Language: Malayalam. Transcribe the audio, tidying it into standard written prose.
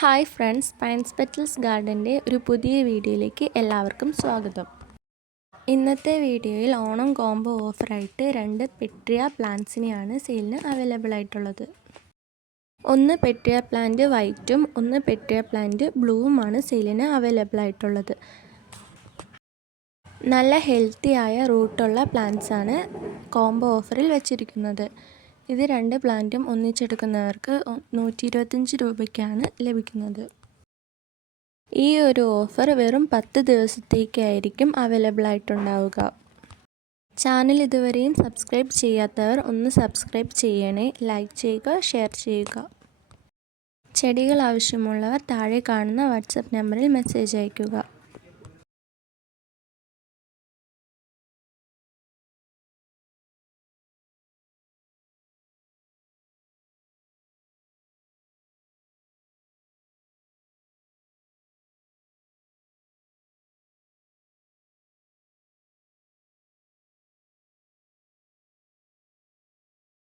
ഹായ് ഫ്രണ്ട്സ്, പൈൻസ് പെറ്റൽസ് ഗാർഡൻ്റെ ഒരു പുതിയ വീഡിയോയിലേക്ക് എല്ലാവർക്കും സ്വാഗതം. ഇന്നത്തെ വീഡിയോയിൽ ഓണം കോംബോ ഓഫറായിട്ട് 2 പെട്രിയ പ്ലാന്റ്സിനെയാണ് സെയിലിന് അവൈലബിൾ ആയിട്ടുള്ളത്. ഒന്ന് പെട്രിയ പ്ലാന്റ് വൈറ്റും ഒന്ന് പെട്രിയ പ്ലാന്റ് ബ്ലൂവുമാണ് സെയിലിന് അവൈലബിൾ ആയിട്ടുള്ളത്. നല്ല ഹെൽത്തി ആയ റൂട്ടുള്ള പ്ലാന്റ്സാണ് കോംബോ ഓഫറിൽ വെച്ചിരിക്കുന്നത്. ഇത് 2 പ്ലാന്റും ഒന്നിച്ചെടുക്കുന്നവർക്ക് 125 രൂപയ്ക്കാണ് ലഭിക്കുന്നത്. ഈ ഒരു ഓഫർ വെറും 10 ദിവസത്തേക്കായിരിക്കും അവൈലബിൾ ആയിട്ടുണ്ടാവുക. ചാനൽ ഇതുവരെയും സബ്സ്ക്രൈബ് ചെയ്യാത്തവർ ഒന്ന് സബ്സ്ക്രൈബ് ചെയ്യണേ, ലൈക്ക് ചെയ്യുക, ഷെയർ ചെയ്യുക. ചെടികൾ ആവശ്യമുള്ളവർ താഴെ കാണുന്ന വാട്സപ്പ് നമ്പറിൽ മെസ്സേജ് അയയ്ക്കുക.